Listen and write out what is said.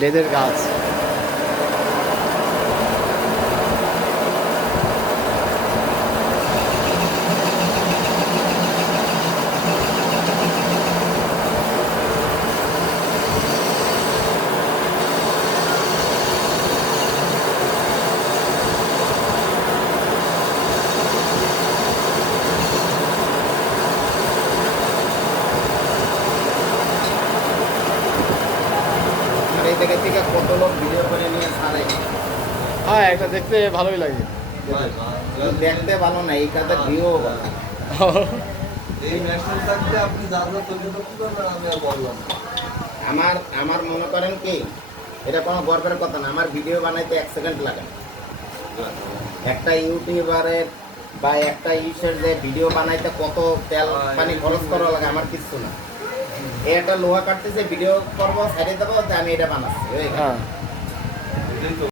লেদের গাছ। এই জায়গা থেকে কত লোক ভিডিও করে নিয়ে ছাড়ে। হ্যাঁ, এটা দেখতে ভালোই লাগে। দেখতে ভালো না, এই কাজে ভিউ ভালো। এই মেশিন থাকতে আপনি যা যা তৈরি করতে পারবেন আমি আর বললাম না। আমার আমার মনে করেন কি, এটা কোনো গর্বের কথা না, আমার ভিডিও বানাইতে 1 সেকেন্ড লাগে না। একটা ইউটিউবারের বা একটা ইউসের যে ভিডিও বানাইতে কত তেল পানি খরচ করা লাগে আমার কিচ্ছু না। এই একটা লোহা কাটতেছে, ভিডিও করবো, ছাড়িয়ে দেবো, যে আমি এটা বানাচ্ছি। হ্যাঁ। এটাই তো